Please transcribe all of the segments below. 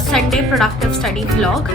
Sunday productive study vlog.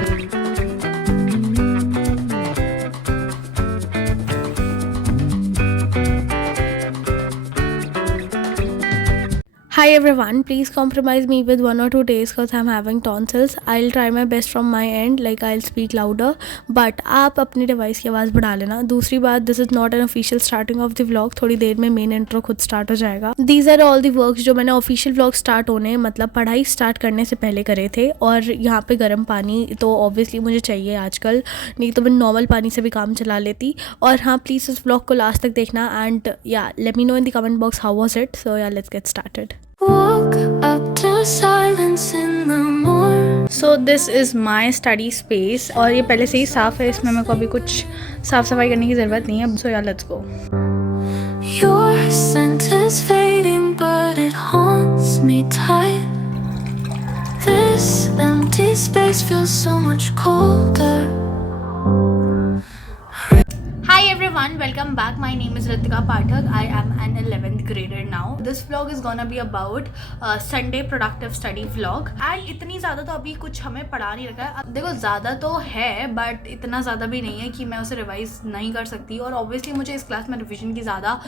Hi everyone, please compromise me with 1 or 2 days because I'm having tonsils. I'll try my best from my end, like I'll speak louder, but आप अपनी device की आवाज़ बढ़ा लेना. दूसरी बात, this is not an official starting of the vlog. थोड़ी देर में मेन इंट्रो खुद स्टार्ट हो जाएगा. These are all the works जो मैंने ऑफिशियल व्लॉग स्टार्ट होने मतलब पढ़ाई स्टार्ट करने से पहले करे थे. और यहाँ पे गर्म पानी तो ऑब्वियसली मुझे चाहिए आजकल, नहीं तो मैं नॉर्मल पानी से भी काम चला लेती. और हाँ, प्लीज़ इस व्लॉग को लास्ट तक देखना and yeah let me know in the comment box how was it. So yeah let's get started. Woke up to silence in the morning. So this is my study space और ये पहले से ही साफ़ है. इसमें मेरे को अभी कुछ साफ़ सफाई करने की ज़रूरत नहीं है. सो yeah let's go. Your scent is fading, but it haunts me tight. This empty space feels so much colder. Hi everyone, welcome back. My name is Ritika Pathak. I am an 11th grader now. This vlog is gonna be about Sunday productive study vlog. And इतनी ज़्यादा तो अभी कुछ हमें पढ़ा नहीं रखा है. अब देखो ज़्यादा तो है बट इतना ज़्यादा भी नहीं है कि मैं उसे रिवाइज नहीं कर सकती. और ऑब्वियसली मुझे इस क्लास में रिविजन की ज़्यादा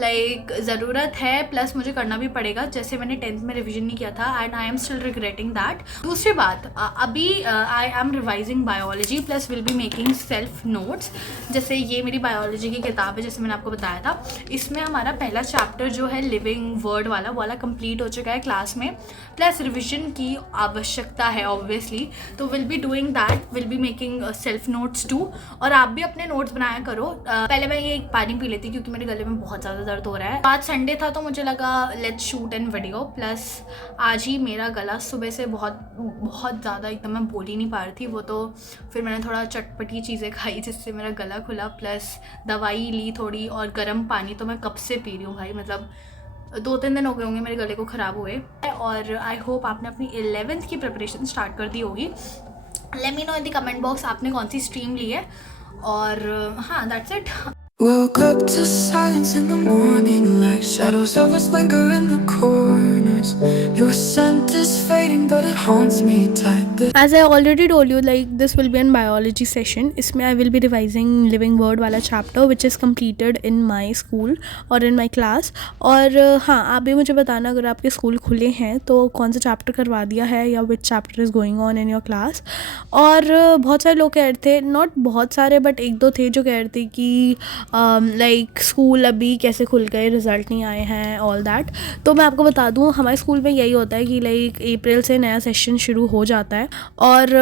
ज़रूरत है, प्लस मुझे करना भी पड़ेगा. जैसे मैंने 10th में रिविजन नहीं किया था and I am still regretting that. दूसरी बात, अभी I am revising biology plus will be making self notes. जैसे ये मेरी बायोलॉजी की किताब है, जैसे मैंने आपको बताया था. इसमें हमारा पहला चैप्टर जो है लिविंग वर्ड वाला कंप्लीट हो चुका है क्लास में. प्लस रिविजन की आवश्यकता है ऑब्वियसली, तो will be doing that, will be making self notes too. और आप भी अपने नोट्स बनाया करो. पहले मैं ये एक पानी पी लेती क्योंकि मेरे गले में बहुत ज़्यादा दर्द हो रहा है. आज संडे था तो मुझे लगा let's shoot an video. Plus आज ही मेरा गला सुबह से बहुत ज़्यादा एकदम मैं बोल ही नहीं पा रही थी. वो तो फिर मैंने थोड़ा चटपटी चीज़ें खाई जिससे मेरा गला खुला, प्लस दवाई ली थोड़ी, और गर्म पानी तो मैं कब से पी रही हूँ भाई. मतलब 2-3 दिन हो गए होंगे मेरे गले को ख़राब हुए. और आई होप आपने अपनी 11th की प्रिपरेशन स्टार्ट कर दी होगी. Late me know in the comment box आपने कौन सी स्ट्रीम ली है. और हाँ, that's it. Woke up to silence in the morning, like shadows of us linger in the corners. Your scent is fading, but it haunts me tight. As I already told you, like this will be an biology session. इसमें I will be revising living word वाला chapter which is completed in my school और in my class. और हाँ, आप भी मुझे बताना अगर आपके स्कूल खुले हैं तो कौन सा चैप्टर करवा दिया है या which chapter is going on in your class. और बहुत सारे लोग कह रहे थे, नॉट बहुत सारे बट 1-2 थे जो कह रहे थे कि लाइक स्कूल अभी कैसे खुल गए, रिज़ल्ट नहीं आए हैं, ऑल दैट. तो मैं आपको बता दूं, हमारे स्कूल में यही होता है कि लाइक अप्रैल से नया सेशन शुरू हो जाता है. और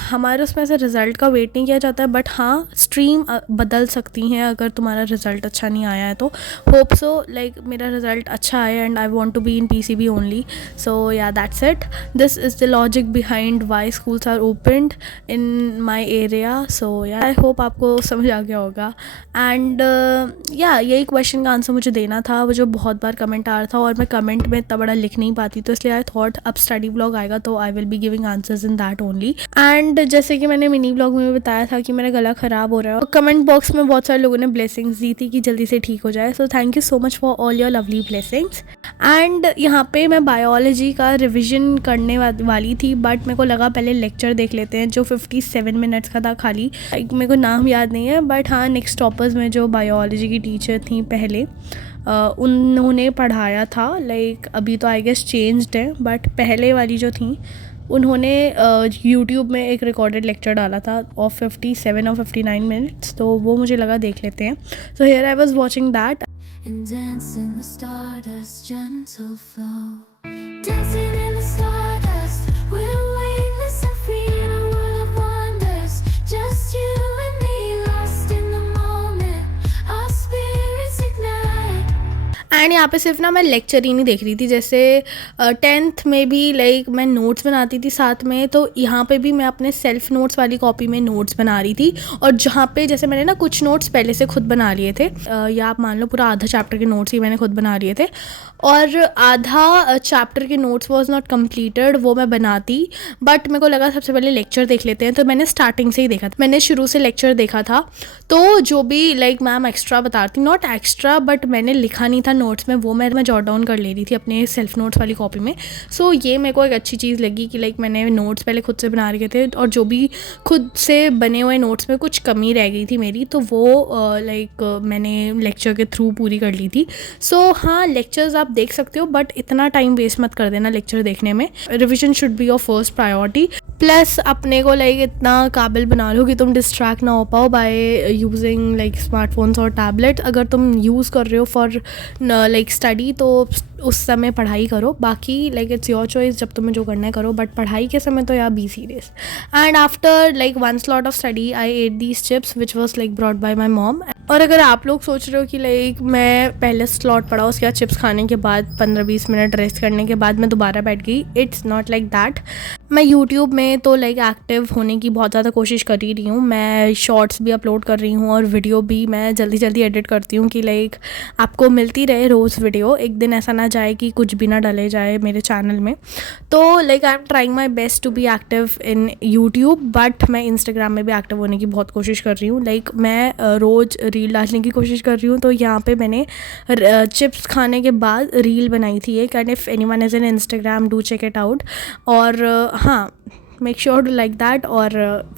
हमारे उसमें से रिज़ल्ट का वेट नहीं किया जाता है. बट हाँ, स्ट्रीम बदल सकती हैं अगर तुम्हारा रिज़ल्ट अच्छा नहीं आया है तो. होप सो लाइक मेरा रिज़ल्ट अच्छा आया and I want to be in PCB only. So yeah that's it. This is the logic behind why schools are opened in my area. So yeah I hope आपको समझ आ गया होगा. And या यही question का answer मुझे देना था, वो जो बहुत बार कमेंट आ रहा था और मैं कमेंट में इतना बड़ा लिख नहीं पाती, तो इसलिए आई थॉट अब स्टडी ब्लॉग आएगा तो I will be giving answers in that only. And जैसे कि मैंने मिनी ब्लॉग में बताया था कि मेरा गला ख़राब हो रहा है, और कमेंट बॉक्स में बहुत सारे लोगों ने ब्लेसिंग्स दी थी कि जल्दी से ठीक हो जाए. So thank you so much for all your lovely blessings. And यहाँ पे मैं बायोलॉजी का रिविजन करने वाली थी, बट मेरे को लगा पहले लेक्चर देख लेते हैं जो 57 मिनट्स का था खाली. मेरे को नाम याद नहीं है बट हाँ, नेक्स्ट टॉपर्स में जो बायोलॉजी की टीचर थी पहले, उन्होंने पढ़ाया था. लाइक अभी तो आई गेस चेंज्ड है, बट पहले वाली जो थी उन्होंने यूट्यूब में एक रिकॉर्डेड लेक्चर डाला था ऑफ 57 और 59 मिनट्स, तो वो मुझे लगा देख लेते हैं. So here I was watching that. And dancing the stardust gentle flow. Dancing in the stardust, we're weightless and free in a world of wonders. Just you and me, lost in the moment. Our spirits ignite. And यहाँ पे सिर्फ ना मैं lecture ही नहीं देख रही थी. जैसे 10th में भी लाइक मैं नोट्स बनाती थी साथ में, तो यहाँ पे भी मैं अपने सेल्फ नोट्स वाली कॉपी में नोट्स बना रही थी. और जहाँ पे जैसे मैंने ना कुछ नोट्स पहले से खुद बना लिए थे, या आप मान लो पूरा आधा चैप्टर के नोट्स ही मैंने खुद बना लिए थे, और आधा चैप्टर के नोट्स वॉज नॉट कम्प्लीटेड, वो मैं बनाती. बट मेरे को लगा सबसे पहले लेक्चर देख लेते हैं, तो मैंने स्टार्टिंग से ही देखा था. मैंने शुरू से लेक्चर देखा था, तो जो भी लाइक मैम एक्स्ट्रा बता रही थी, नॉट एक्स्ट्रा बट मैंने लिखा नहीं था नोट्स में, वो मैं जॉट डाउन कर ले रही थी अपने सेल्फ नोट्स वाली कॉपी में। सो ये मेरे को एक अच्छी चीज़ लगी कि लाइक मैंने नोट्स पहले खुद से बना रखे थे, और जो भी खुद से बने हुए नोट्स में कुछ कमी रह गई थी मेरी, तो वो लाइक मैंने लेक्चर के थ्रू पूरी कर ली थी। सो हाँ, लेक्चर्स आप देख सकते हो, बट इतना टाइम वेस्ट मत कर देना लेक्चर देखने में। Revision should be your first priority. Plus अपने को लाइक इतना काबिल बना लो कि तुम डिस्ट्रैक्ट ना हो पाओ बाय यूजिंग लाइक स्मार्टफोन्स और टैबलेट। अगर तुम यूज़ कर रहे हो फॉर लाइक स्टडी, तो उस समय पढ़ाई करो, बाकी लाइक इट्स योर चॉइस, जब तुम्हें जो करना है करो, बट पढ़ाई के समय तो यार be serious. And after like one slot of study I at these chips which was like brought by my mom. और अगर आप लोग सोच रहे हो कि लाइक मैं पहले स्लॉट पढ़ा, उसके बाद चिप्स खाने के बाद 15-20 मिनट रेस्ट करने के बाद मैं दोबारा बैठ गई, इट्स नॉट लाइक दैट। मैं यूट्यूब में तो लाइक एक्टिव होने की बहुत ज़्यादा कोशिश कर ही रही हूँ। मैं शॉर्ट्स भी अपलोड कर रही हूँ और वीडियो भी मैं जल्दी जल्दी एडिट करती हूँ कि लाइक आपको मिलती रहे रोज़ वीडियो। एक दिन ऐसा ना जाए कि कुछ भी ना डले जाए मेरे चैनल में। तो like I am trying my best to be active in YouTube, but मैं इंस्टाग्राम में भी एक्टिव होने की बहुत कोशिश कर रही हूँ। लाइक मैं रोज़ रील डालने की कोशिश कर रही हूँ। तो यहाँ पे मैंने चिप्स खाने के बाद रील बनाई थी एक, and if anyone is in Instagram do check it out. और हाँ, make sure to like that और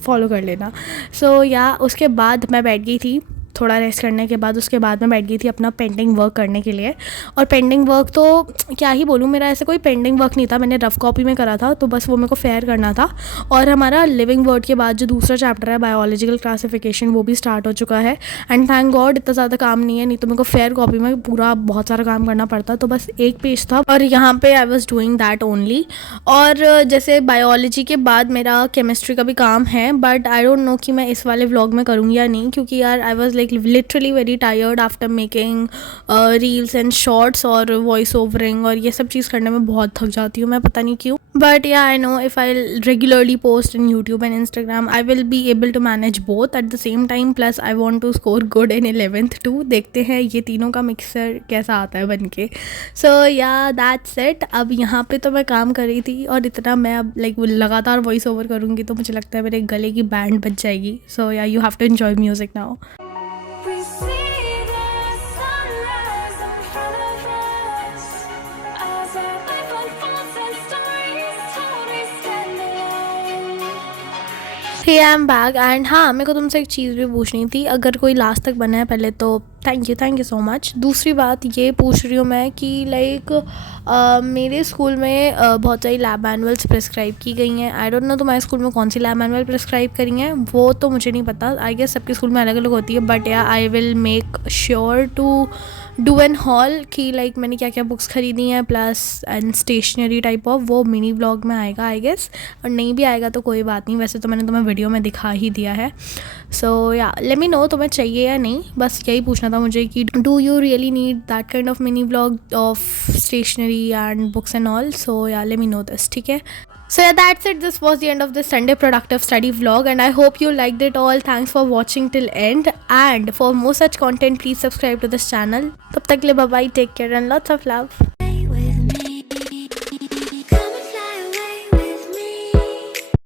फॉलो कर लेना। सो या उसके बाद मैं बैठ गई थी थोड़ा रेस्ट करने के बाद। उसके बाद मैं बैठ गई थी अपना पेंडिंग वर्क करने के लिए। और पेंडिंग वर्क तो क्या ही बोलूँ, मेरा ऐसे कोई पेंडिंग वर्क नहीं था, मैंने रफ कॉपी में करा था, तो बस वो मेरे को फेयर करना था। और हमारा लिविंग वर्ड के बाद जो दूसरा चैप्टर है बायोलॉजिकल क्लासिफिकेशन, वो भी स्टार्ट हो चुका है। एंड थैंक गॉड इतना ज़्यादा काम नहीं है, नहीं तो मेरे को फेयर कॉपी में पूरा बहुत सारा काम करना पड़ता। तो बस एक पेज था और यहाँ पे I was doing that only. और जैसे बायोलॉजी के बाद मेरा केमिस्ट्री का भी काम है, बट आई डोंट नो कि मैं इस वाले व्लॉग में करूँगी या नहीं, क्योंकि यार I was like literally very tired after making reels and shorts और वॉइस ओवरिंग और ये सब चीज़ करने में बहुत थक जाती हूँ मैं, पता नहीं क्यों। But yeah, I know if I regularly post in YouTube and Instagram, I will be able to manage both at the same time. Plus I want to score good in 11th too. देखते हैं ये तीनों का mixer कैसा आता है बन के। So yeah, that's it. अब यहाँ पे तो मैं काम कर रही थी और इतना मैं अब लाइक लगातार वॉइस ओवर करूँगी तो मुझे लगता है मेरे गले की बैंड बज जाएगी। So yeah, you have to enjoy music now. We see the sunrise in front of us as our life unfolds and stories told, we stand alone. Hey, I'm back and हाँ, मेरे को तुमसे एक चीज़ भी पूछनी थी। अगर कोई लास्ट तक बना है पहले तो थैंक यू सो मच। दूसरी बात ये पूछ रही हूँ मैं कि लाइक मेरे स्कूल में बहुत सारी लैब मैनुअल्स प्रिस्क्राइब की गई हैं। आई डोंट नो तुम्हारे स्कूल में कौन सी लैब मैनुअल प्रिस्क्राइब करी हैं, वो तो मुझे नहीं पता। आई गेस सबके स्कूल में अलग अलग होती है, बट या I will make sure to do an haul कि लाइक मैंने क्या क्या बुक्स खरीदी हैं plus and stationery type of, वो मिनी व्लॉग में आएगा आई गेस। और नहीं भी आएगा तो कोई बात नहीं, वैसे तो मैंने तुम्हें वीडियो में दिखा ही दिया है। सो या लेट मी नो तुम्हें चाहिए या नहीं, बस यही पूछना था मुझे कि do you really need that kind of mini vlog of stationery and books and all. So yeah let me no this, ठीक है। So yeah, that's it. This was the end of this Sunday productive study vlog and I hope you liked it all. Thanks for watching till end, and for more such content please subscribe to this channel. Tab tak ke liye bye bye, take care and lots of love.